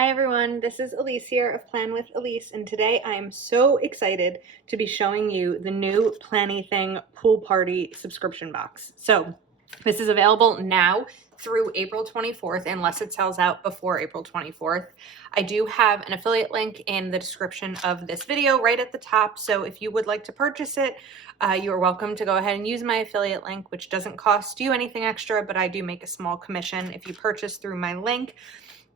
Hi everyone, this is Elise here of Plan with Elise, and today I am so excited to be showing you the new Planything Pool Party subscription box. So this is available now through April 24th, unless it sells out before April 24th. I do have an affiliate link in the description of this video right at the top, so if you would like to purchase it, you are welcome to go ahead and use my affiliate link, which doesn't cost you anything extra, but I do make a small commission if you purchase through my link.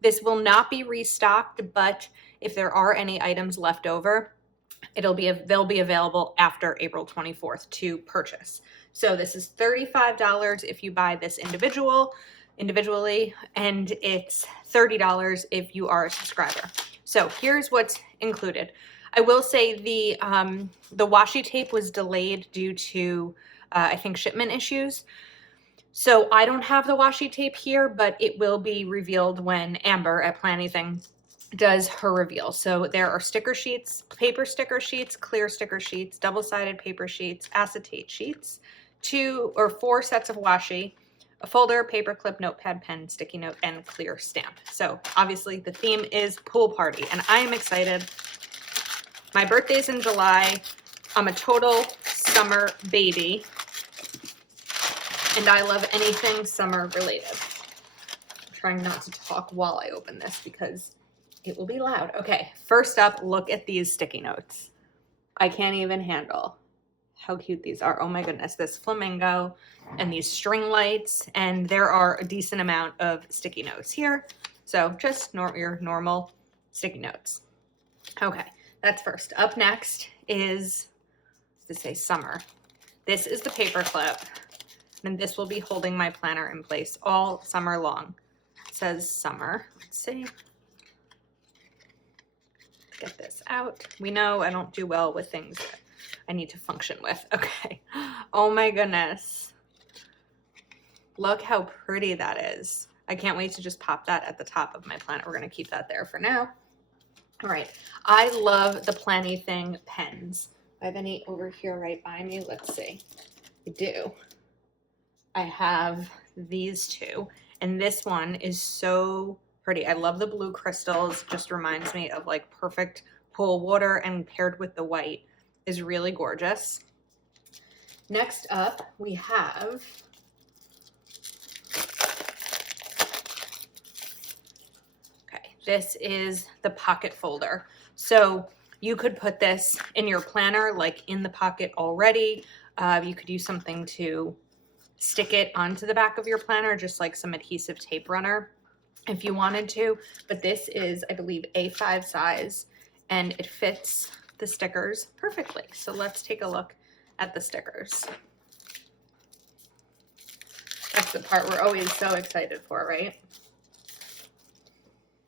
This will not be restocked, but if there are any items left over, they'll be available after April 24th to purchase. So this is $35 if you buy this individually, and it's $30 if you are a subscriber. So here's what's included. I will say the washi tape was delayed due to I think shipment issues. So I don't have the washi tape here, but it will be revealed when Amber at Planything does her reveal. So there are sticker sheets, paper sticker sheets, clear sticker sheets, double-sided paper sheets, acetate sheets, 2 or 4 sets of washi, a folder, paper clip, notepad, pen, sticky note, and clear stamp. So obviously the theme is pool party, and I am excited. My birthday's in July. I'm a total summer baby, and I love anything summer related. I'm trying not to talk while I open this because it will be loud. Okay, first up, look at these sticky notes. I can't even handle how cute these are. Oh my goodness, this flamingo and these string lights, and there are a decent amount of sticky notes here. So just your normal sticky notes. Okay, that's first. Up next is, to say summer. This is the paper clip. And this will be holding my planner in place all summer long. It says summer. Let's see. Get this out. We know I don't do well with things that I need to function with. Okay. Oh my goodness. Look how pretty that is. I can't wait to just pop that at the top of my planner. We're going to keep that there for now. All right. I love the Planything pens. I have any over here right by me. Let's see. I do. I have these two, and this one is so pretty. I love the blue crystals. Just reminds me of like perfect pool water, and paired with the white is really gorgeous. Next up, we have this is the pocket folder. So you could put this in your planner, like in the pocket already. You could use something to stick it onto the back of your planner, just like some adhesive tape runner if you wanted to. But this is, I believe, A5 size, and it fits the stickers perfectly. So let's take a look at the stickers. That's the part we're always so excited for, right?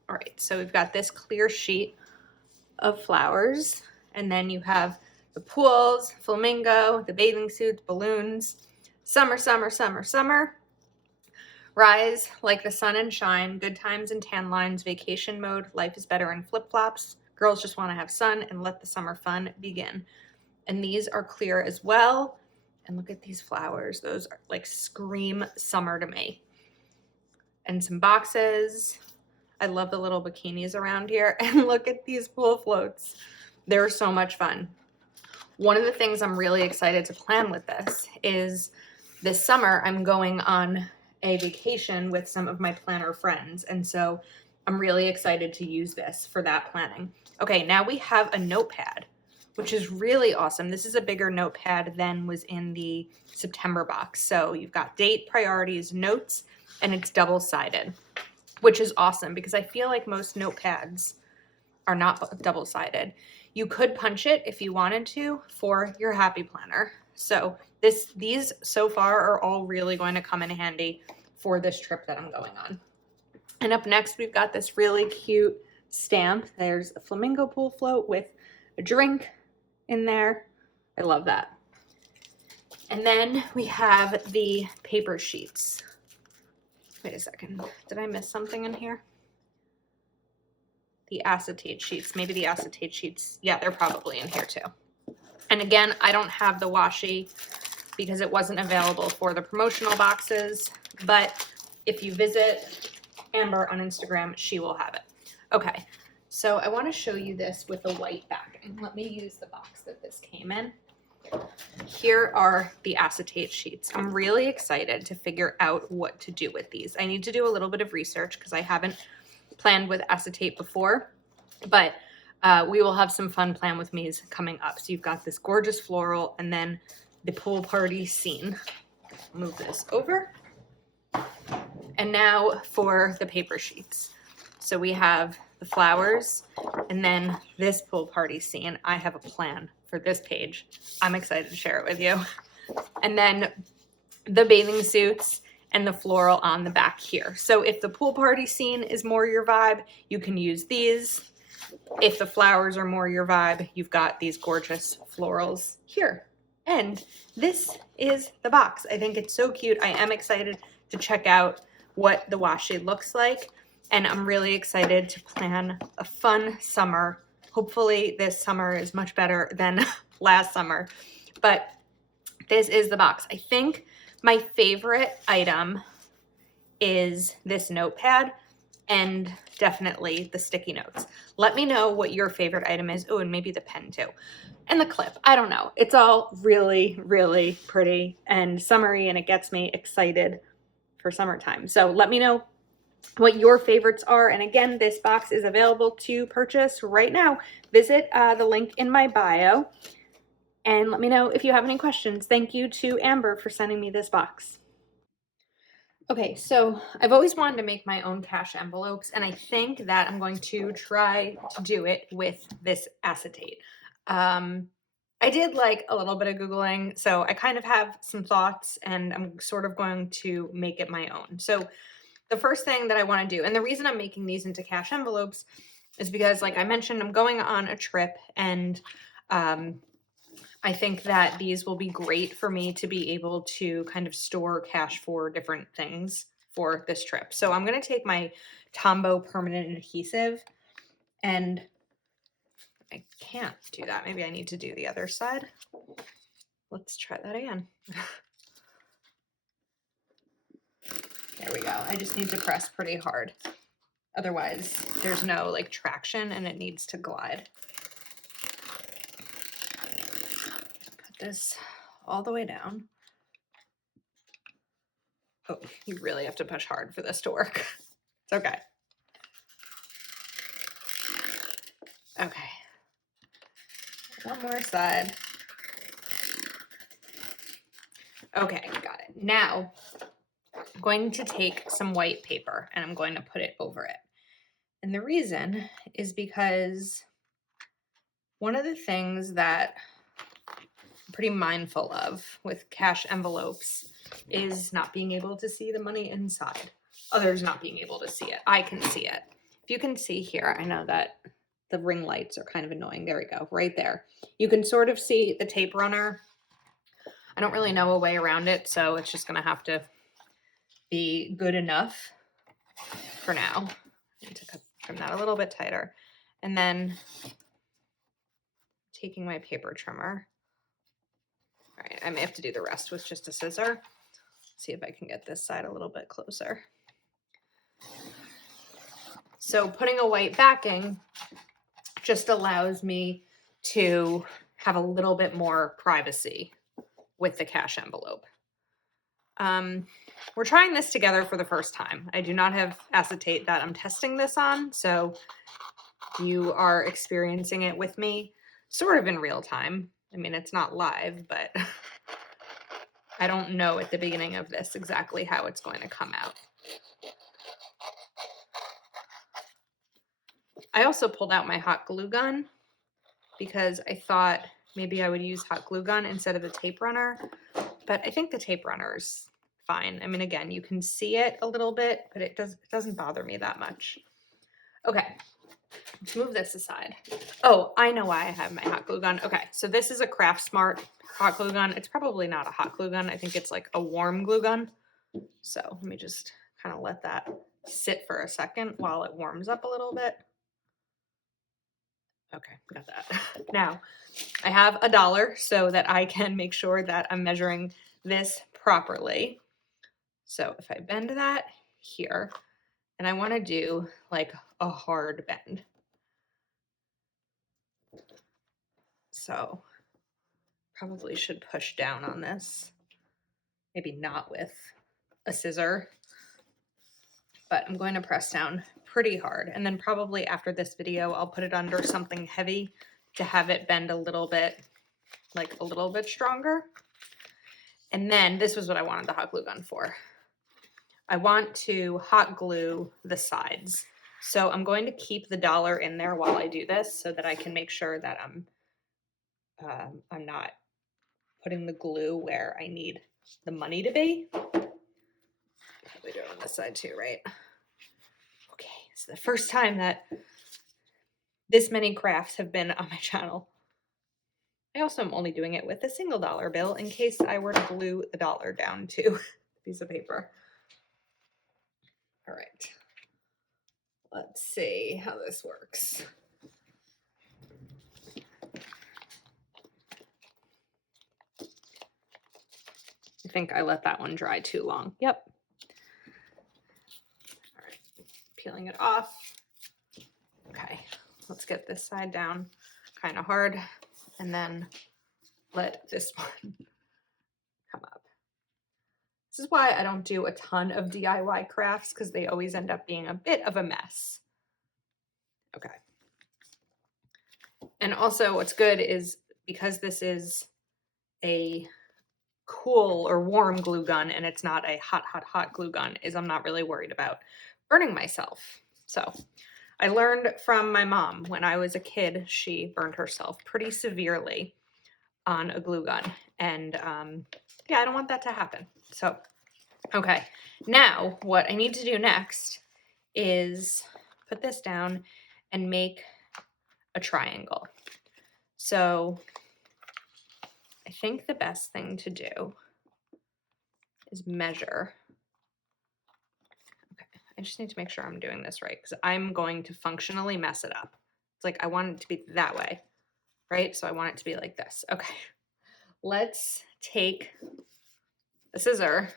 All right, so we've got this clear sheet of flowers, and then you have the pools, flamingo, the bathing suits, balloons, summer, summer, summer, summer, rise like the sun and shine, good times and tan lines, vacation mode, life is better in flip-flops, girls just want to have sun, and let the summer fun begin. And these are clear as well. And look at these flowers. Those are like scream summer to me. And some boxes. I love the little bikinis around here. And look at these pool floats. They're so much fun. One of the things I'm really excited to plan with this is this summer I'm going on a vacation with some of my planner friends. And so I'm really excited to use this for that planning. Okay, now we have a notepad, which is really awesome. This is a bigger notepad than was in the September box. So you've got date, priorities, notes, and it's double-sided, which is awesome because I feel like most notepads are not double-sided. You could punch it if you wanted to for your happy planner. So these so far are all really going to come in handy for this trip that I'm going on. And up next, we've got this really cute stamp. There's a flamingo pool float with a drink in there. I love that. And then we have the paper sheets. Wait a second. Did I miss something in here? The acetate sheets. Maybe the acetate sheets. Yeah, they're probably in here too. And again, I don't have the washi because it wasn't available for the promotional boxes, but if you visit Amber on Instagram, she will have it. Okay, so I want to show you this with a white backing. Let me use the box that this came in. Here are the acetate sheets. I'm really excited to figure out what to do with these. I need to do a little bit of research because I haven't planned with acetate before, but we will have some fun plan with me's coming up. So you've got this gorgeous floral and then the pool party scene. Move this over. And now for the paper sheets. So we have the flowers and then this pool party scene. I have a plan for this page. I'm excited to share it with you. And then the bathing suits and the floral on the back here. So if the pool party scene is more your vibe, you can use these. If the flowers are more your vibe, you've got these gorgeous florals here. And this is the box. I think it's so cute. I am excited to check out what the washi looks like. And I'm really excited to plan a fun summer. Hopefully this summer is much better than last summer. But this is the box. I think my favorite item is this notepad and definitely the sticky notes. Let me know what your favorite item is. Oh, and maybe the pen too. And the clip. I don't know. It's all really, really pretty and summery, and it gets me excited for summertime. So let me know what your favorites are. And again, this box is available to purchase right now. Visit the link in my bio and let me know if you have any questions. Thank you to Amber for sending me this box. Okay, so I've always wanted to make my own cash envelopes, and I think that I'm going to try to do it with this acetate. I did like a little bit of Googling, so I kind of have some thoughts, and I'm sort of going to make it my own. So the first thing that I want to do, and the reason I'm making these into cash envelopes is because, like I mentioned, I'm going on a trip, and I think that these will be great for me to be able to kind of store cash for different things for this trip. So I'm going to take my Tombow permanent adhesive, and I can't do that. Maybe I need to do the other side. Let's try that again. There we go. I just need to press pretty hard. Otherwise, there's no like traction and it needs to glide. Put this all the way down. Oh, you really have to push hard for this to work. It's okay. Okay. One more side. Okay, got it. Now, I'm going to take some white paper and I'm going to put it over it. And the reason is because one of the things that I'm pretty mindful of with cash envelopes is not being able to see the money inside. Others not being able to see it. I can see it. If you can see here, I know that the ring lights are kind of annoying. There we go, right there. You can sort of see the tape runner. I don't really know a way around it, so it's just gonna have to be good enough for now. I need to trim that a little bit tighter. And then taking my paper trimmer. All right, I may have to do the rest with just a scissor. See if I can get this side a little bit closer. So putting a white backing just allows me to have a little bit more privacy with the cash envelope. We're trying this together for the first time. I do not have acetate that I'm testing this on, so you are experiencing it with me sort of in real time. I mean, it's not live, but I don't know at the beginning of this exactly how it's going to come out. I also pulled out my hot glue gun because I thought maybe I would use hot glue gun instead of the tape runner, but I think the tape runner is fine. I mean, again, you can see it a little bit, but it doesn't bother me that much. Okay, let's move this aside. Oh, I know why I have my hot glue gun. Okay, so this is a Craft Smart hot glue gun. It's probably not a hot glue gun. I think it's like a warm glue gun. So let me just kind of let that sit for a second while it warms up a little bit. Okay, got that. Now, I have $1 so that I can make sure that I'm measuring this properly. So if I bend that here, And I want to do like a hard bend. So probably should push down on this. Maybe not with a scissor, but I'm going to press down pretty hard. And then probably after this video, I'll put it under something heavy to have it bend a little bit, like a little bit stronger. And then this was what I wanted the hot glue gun for. I want to hot glue the sides. So I'm going to keep the dollar in there while I do this so that I can make sure that I'm not putting the glue where I need the money to be. Probably do it on this side too, right? Okay, so the first time that this many crafts have been on my channel. I also am only doing it with a single dollar bill in case I were to glue the dollar down to a piece of paper. All right, let's see how this works. I think I let that one dry too long. Yep. All right, peeling it off. Okay, let's get this side down kind of hard and then let this one come up. This is why I don't do a ton of DIY crafts because they always end up being a bit of a mess. Okay. And also what's good is because this is a cool or warm glue gun and it's not a hot glue gun, is I'm not really worried about burning myself. So I learned from my mom when I was a kid, she burned herself pretty severely on a glue gun. And yeah, I don't want that to happen. So, okay. Now what I need to do next is put this down and make a triangle. So I think the best thing to do is measure. Okay, I just need to make sure I'm doing this right because I'm going to functionally mess it up. It's like I want it to be that way, right? So I want it to be like this. Okay, let's take a scissor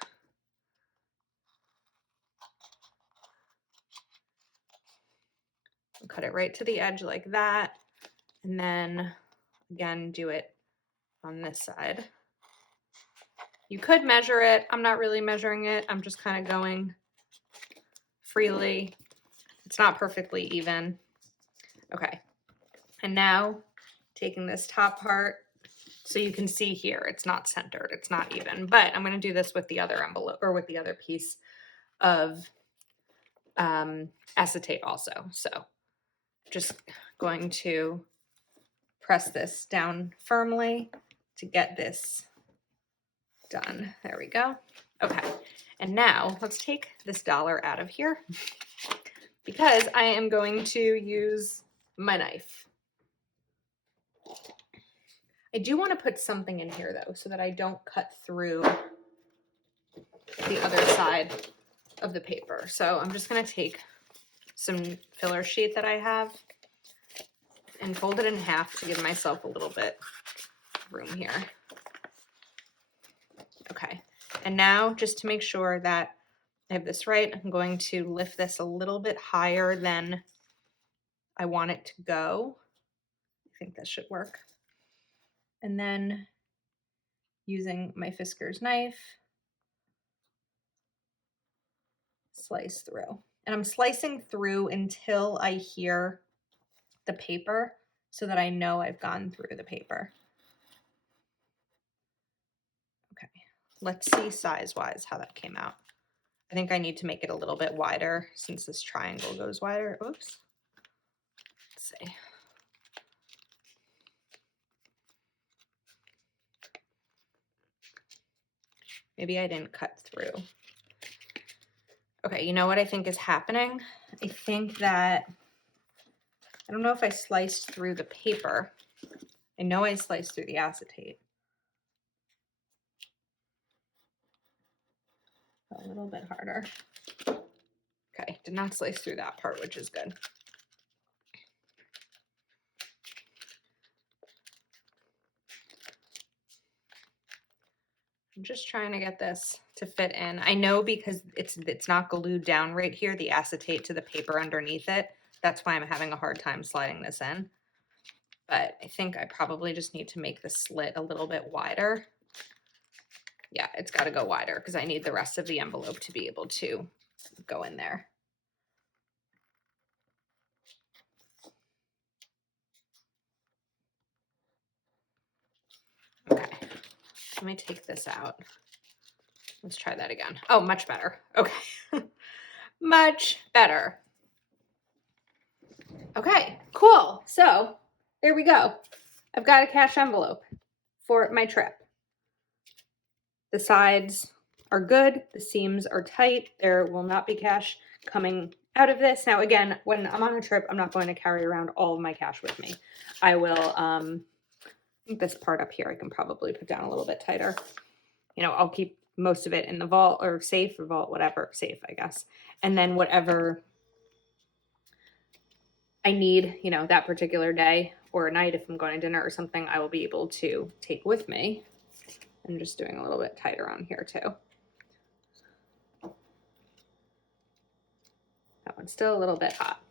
and cut it right to the edge like that. And then again, do it on this side. You could measure it. I'm not really measuring it. I'm just kind of going freely. It's not perfectly even. Okay. And now taking this top part, so you can see here, it's not centered, it's not even, but I'm going to do this with the other envelope or with the other piece of acetate also. So just going to press this down firmly to get this done. There we go. Okay. And now let's take this dollar out of here because I am going to use my knife. I do want to put something in here though, so that I don't cut through the other side of the paper. So I'm just going to take some filler sheet that I have and fold it in half to give myself a little bit of room here. Okay. And now just to make sure that I have this right, I'm going to lift this a little bit higher than I want it to go. I think this should work. And then using my Fisker's knife, slice through. And I'm slicing through until I hear the paper so that I know I've gone through the paper. Okay, let's see size-wise how that came out. I think I need to make it a little bit wider since this triangle goes wider. Oops. Let's see. Maybe I didn't cut through. Okay, you know what I think is happening? I think that, I don't know if I sliced through the paper. I know I sliced through the acetate. A little bit harder. Okay, did not slice through that part, which is good. I'm just trying to get this to fit in. I know because it's not glued down right here, the acetate to the paper underneath it. That's why I'm having a hard time sliding this in. But I think I probably just need to make the slit a little bit wider. Yeah, it's got to go wider because I need the rest of the envelope to be able to go in there. Okay, let me take this out. Let's try that again. Oh, much better. Okay, much better. Okay, cool. So there we go. I've got a cash envelope for my trip. The sides are good. The seams are tight. There will not be cash coming out of this. Now, again, when I'm on a trip, I'm not going to carry around all of my cash with me. I will, I think this part up here I can probably put down a little bit tighter. You know, I'll keep most of it in the vault or safe or vault, whatever, safe, I guess. And then whatever I need, you know, that particular day or night, if I'm going to dinner or something, I will be able to take with me. I'm just doing a little bit tighter on here too. That one's still a little bit hot.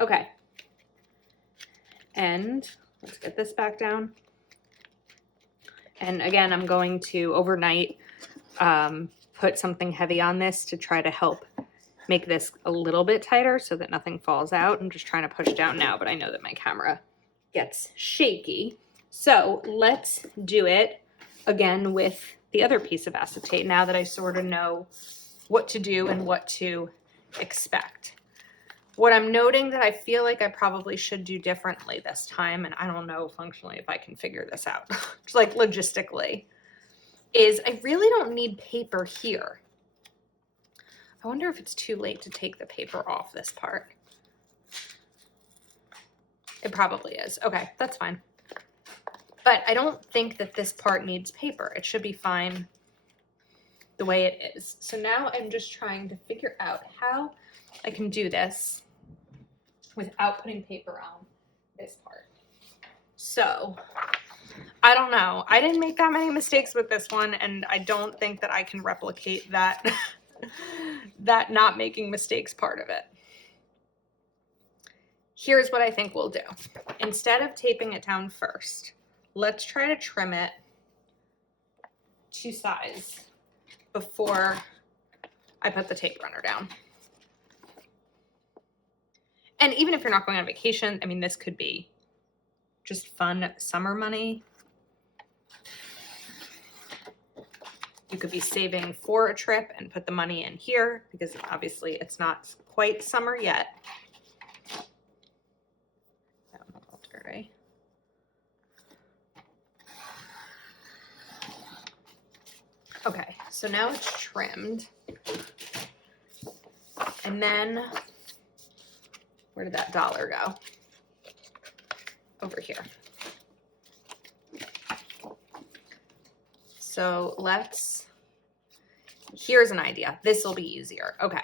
Okay. And let's get this back down. And again, I'm going to overnight put something heavy on this to try to help make this a little bit tighter so that nothing falls out. I'm just trying to push down now, but I know that my camera gets shaky. So let's do it again with the other piece of acetate now that I sort of know what to do and what to expect. What I'm noting that I feel like I probably should do differently this time, and I don't know functionally if I can figure this out, just like logistically, is I really don't need paper here. I wonder if it's too late to take the paper off this part. It probably is. Okay, that's fine. But I don't think that this part needs paper. It should be fine the way it is. So now I'm just trying to figure out how I can do this without putting paper on this part. So I don't know. I didn't make that many mistakes with this one, and I don't think that I can replicate that that not making mistakes part of it. Here's what I think we'll do. Instead of taping it down first, let's try to trim it to size before I put the tape runner down. And even if you're not going on vacation, I mean, this could be just fun summer money. You could be saving for a trip and put the money in here because obviously it's not quite summer yet. Dirty. Okay, so now it's trimmed. And then, where did that dollar go? Over here. So here's an idea. This will be easier. Okay.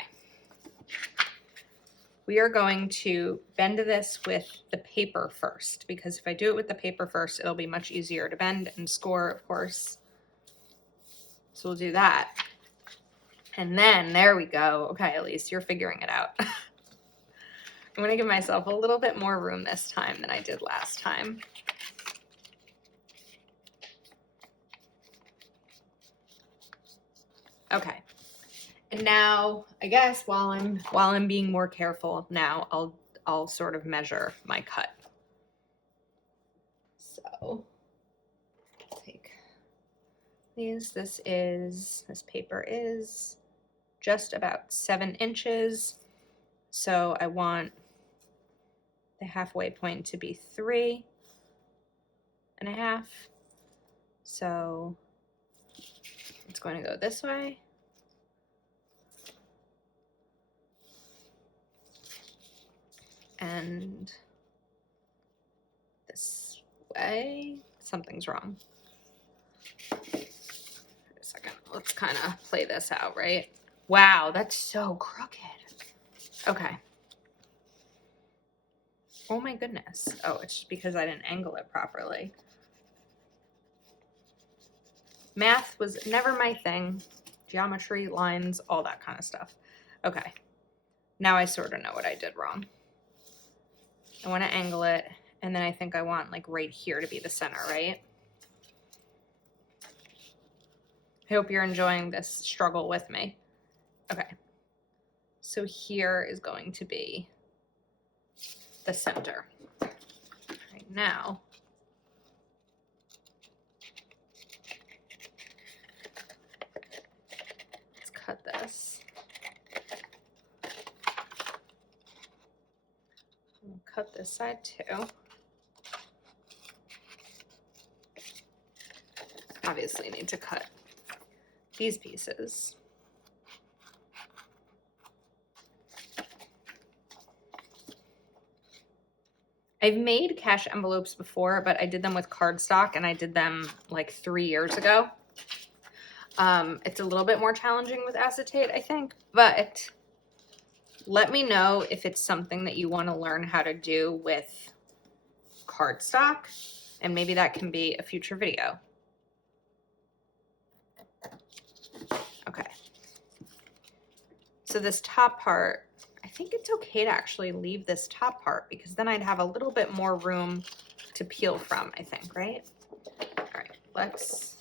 We are going to bend this with the paper first, because if I do it with the paper first, it'll be much easier to bend and score, of course. So we'll do that. And then there we go. Okay, Elise, you're figuring it out. I'm going to give myself a little bit more room this time than I did last time. Okay. And now, I guess while I'm being more careful now, I'll sort of measure my cut. So take these. This paper is just about 7 inches. So I want the halfway point to be 3.5. So it's going to go this way. And this way. Something's wrong. Wait a second. Let's kind of play this out, right? Wow, that's so crooked. Okay. Oh my goodness. Oh, it's just because I didn't angle it properly. Math was never my thing. Geometry, lines, all that kind of stuff. Okay, now I sort of know what I did wrong. I want to angle it, and then I think I want like right here to be the center, right? I hope you're enjoying this struggle with me. Okay, so here is going to be the center. Right now, let's cut this. We'll cut this side too. Obviously need to cut these pieces. I've made cash envelopes before, but I did them with cardstock, and I did them like 3 years ago. It's a little bit more challenging with acetate, I think, but let me know if it's something that you want to learn how to do with cardstock, and maybe that can be a future video. Okay. So this top part, I think it's okay to actually leave this top part because then I'd have a little bit more room to peel from, I think, right? All right, let's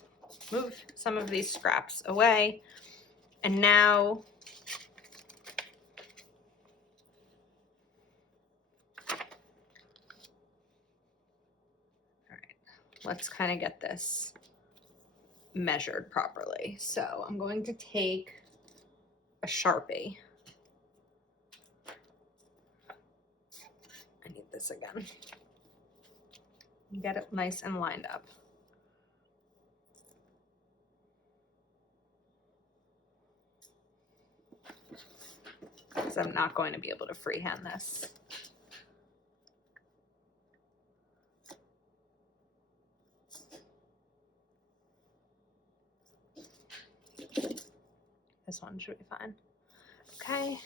move some of these scraps away. And now, all right, let's kind of get this measured properly. So I'm going to take a Sharpie. I need this again. Get it nice and lined up. Because I'm not going to be able to freehand this. This one should be fine. Okay.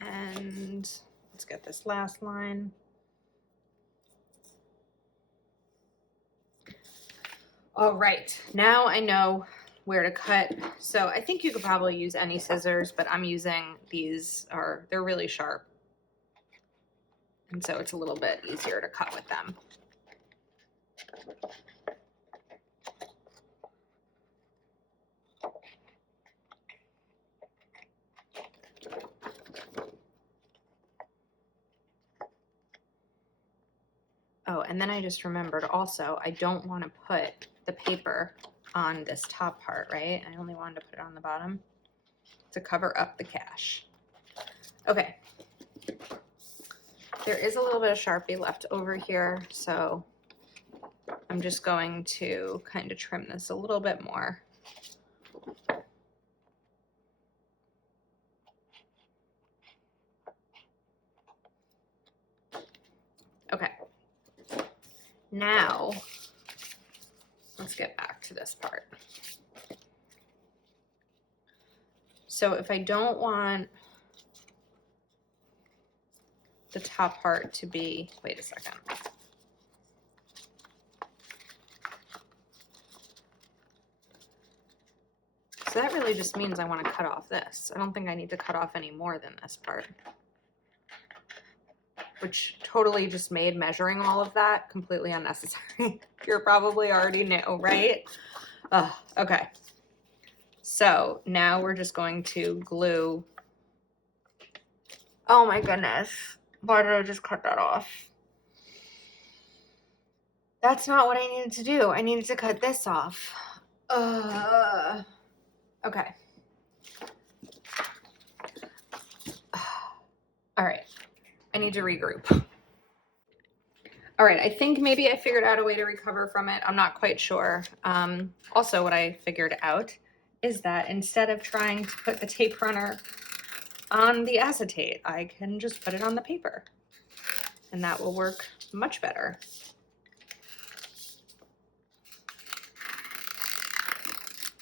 And let's get this last line. All right, now I know where to cut. So I think you could probably use any scissors, but I'm using these, they're really sharp. And so it's a little bit easier to cut with them. Oh, and then I just remembered also, I don't want to put the paper on this top part, right? I only wanted to put it on the bottom to cover up the cash. Okay. There is a little bit of Sharpie left over here, so I'm just going to kind of trim this a little bit more. Okay. Now, let's get back to this part. So if I don't want the top part to be, wait a second. So that really just means I want to cut off this. I don't think I need to cut off any more than this part. Which totally just made measuring all of that completely unnecessary. You're probably already knew, right? Okay. So now we're just going to glue. Oh my goodness. Why did I just cut that off? That's not what I needed to do. I needed to cut this off. Okay. All right. I need to regroup. All right, I think maybe I figured out a way to recover from it. I'm not quite sure. Also, what I figured out is that instead of trying to put the tape runner on the acetate, I can just put it on the paper. And that will work much better.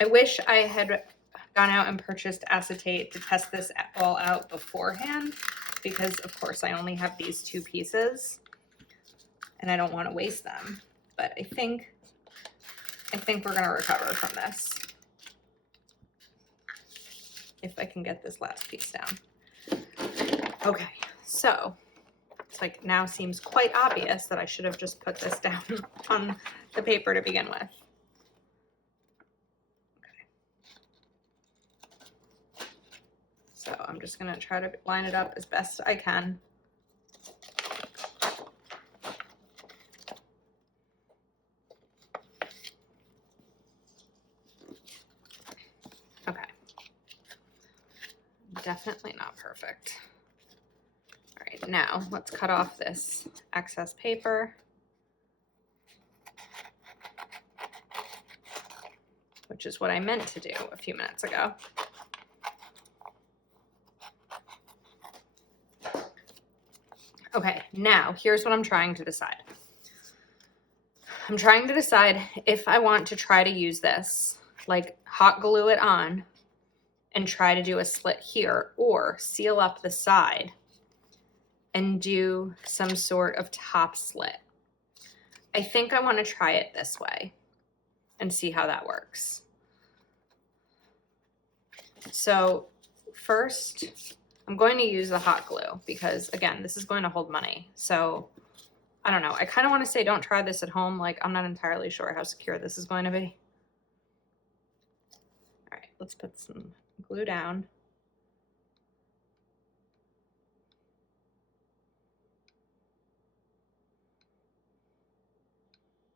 I wish I had gone out and purchased acetate to test this all out beforehand because of course I only have these 2 pieces and I don't want to waste them. But I think we're gonna recover from this if I can get this last piece down. Okay, so it's like now seems quite obvious that I should have just put this down on the paper to begin with. So I'm just gonna try to line it up as best I can. Okay. Definitely not perfect. All right, now let's cut off this excess paper. Which is what I meant to do a few minutes ago. Okay, now here's what I'm trying to decide. I'm trying to decide if I want to try to use this, like hot glue it on and try to do a slit here, or seal up the side and do some sort of top slit. I think I want to try it this way and see how that works. So first, I'm going to use the hot glue because, again, this is going to hold money. So I don't know. I kind of want to say don't try this at home. Like, I'm not entirely sure how secure this is going to be. All right, let's put some glue down.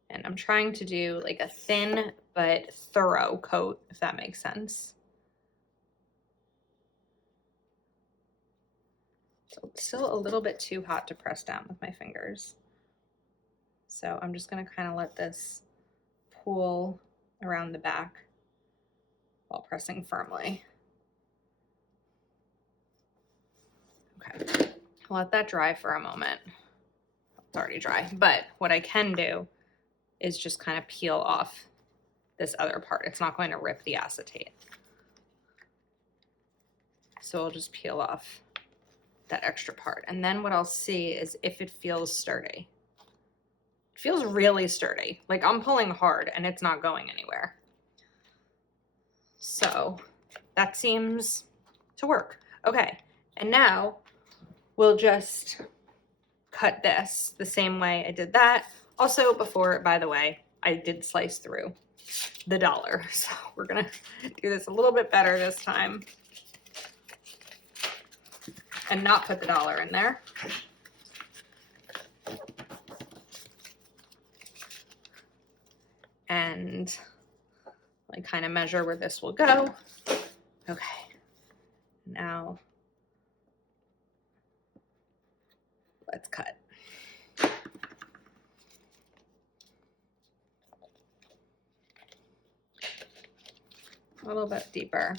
And I'm trying to do like a thin but thorough coat, if that makes sense. So it's still a little bit too hot to press down with my fingers. So I'm just going to kind of let this pool around the back while pressing firmly. Okay, I'll let that dry for a moment. It's already dry, but what I can do is just kind of peel off this other part. It's not going to rip the acetate. So I'll just peel off that extra part. And then what I'll see is if it feels sturdy. It feels really sturdy. Like I'm pulling hard and it's not going anywhere. So that seems to work. Okay, and now we'll just cut this the same way I did that. Also before, by the way, I did slice through the dollar. So we're gonna do this a little bit better this time and not put the dollar in there. And I kind of measure where this will go. Okay, now let's cut. A little bit deeper.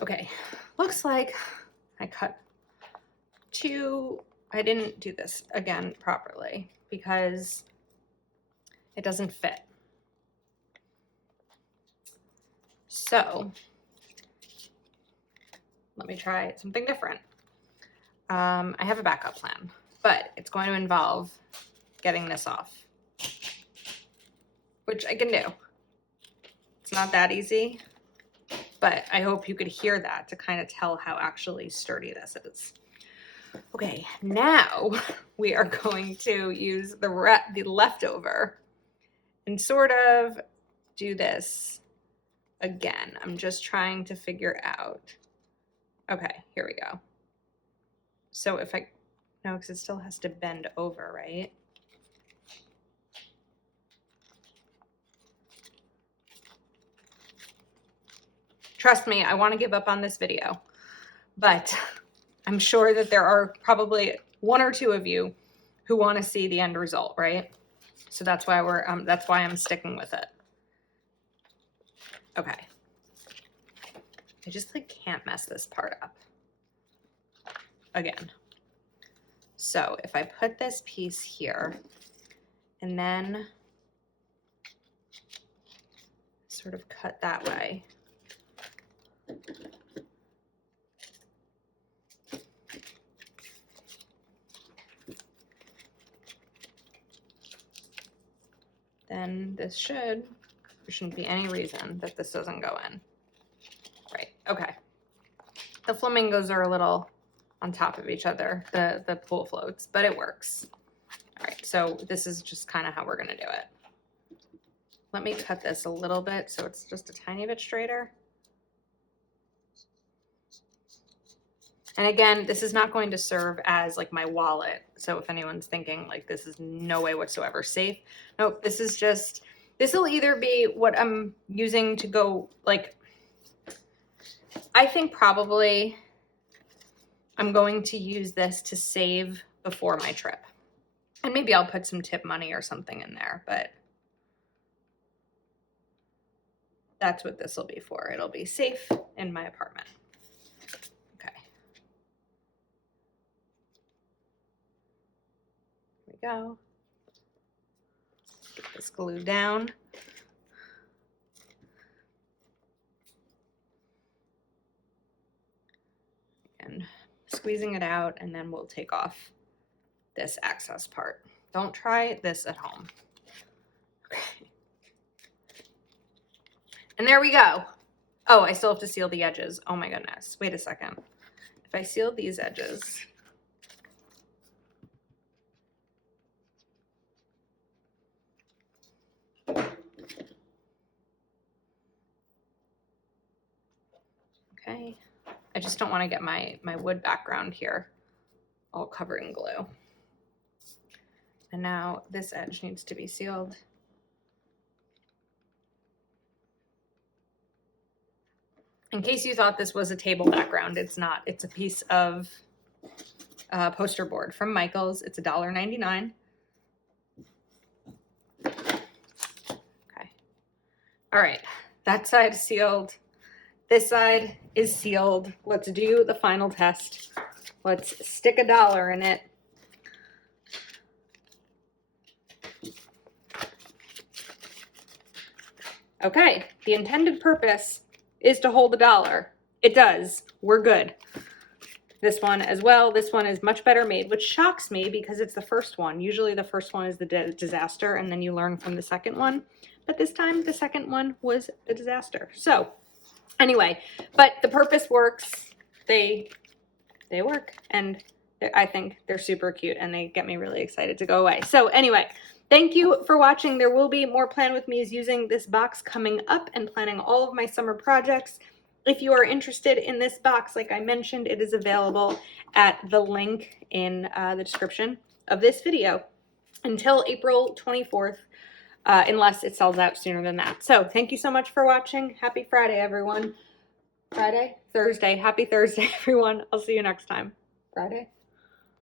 Okay, looks like I cut two. I didn't do this again properly because it doesn't fit. So let me try something different. I have a backup plan, but it's going to involve getting this off, which I can do. It's not that easy, but I hope you could hear that to kind of tell how actually sturdy this is. Okay, now we are going to use the leftover and sort of do this again. I'm just trying to figure out. Okay, here we go. So if I, no, because it still has to bend over, right? Trust me, I want to give up on this video, but I'm sure that there are probably one or two of you who want to see the end result, right? So that's why I'm sticking with it. Okay. I just like can't mess this part up again. So if I put this piece here and then sort of cut that way, then this there shouldn't be any reason that this doesn't go in. Right, okay. The flamingos are a little on top of each other, the pool floats, but it works. All right, so this is just kind of how we're gonna do it. Let me cut this a little bit so it's just a tiny bit straighter. And again, this is not going to serve as like my wallet. So if anyone's thinking like this is no way whatsoever safe, nope, this is just, this will either be what I'm using to go, like, I think probably I'm going to use this to save before my trip. And maybe I'll put some tip money or something in there, but that's what this will be for. It'll be safe in my apartment. Okay. Here we go. Get this glued down. And squeezing it out, and then we'll take off this access part. Don't try this at home. Okay. And there we go. Oh, I still have to seal the edges. Oh my goodness. Wait a second. If I seal these edges, okay. I just don't want to get my wood background here all covered in glue. And now this edge needs to be sealed. In case you thought this was a table background, it's not. It's a piece of poster board from Michael's. It's $1.99. Okay. All right. That side sealed. This side is sealed. Let's do the final test. Let's stick $1 in it. Okay, the intended purpose is to hold $1. It does. We're good. This one as well. This one is much better made, which shocks me because it's the first one. Usually the first one is the disaster and then you learn from the second one. But this time the second one was the disaster. So anyway, but the purpose works. They work, and I think they're super cute and they get me really excited to go away. So anyway, thank you for watching. There will be more Plan With Me's using this box coming up and planning all of my summer projects. If you are interested in this box, like I mentioned, it is available at the link in the description of this video until April 24th, unless it sells out sooner than that. So thank you so much for watching. Happy Friday, everyone. Friday? Thursday. Happy Thursday, everyone. I'll see you next time. Friday?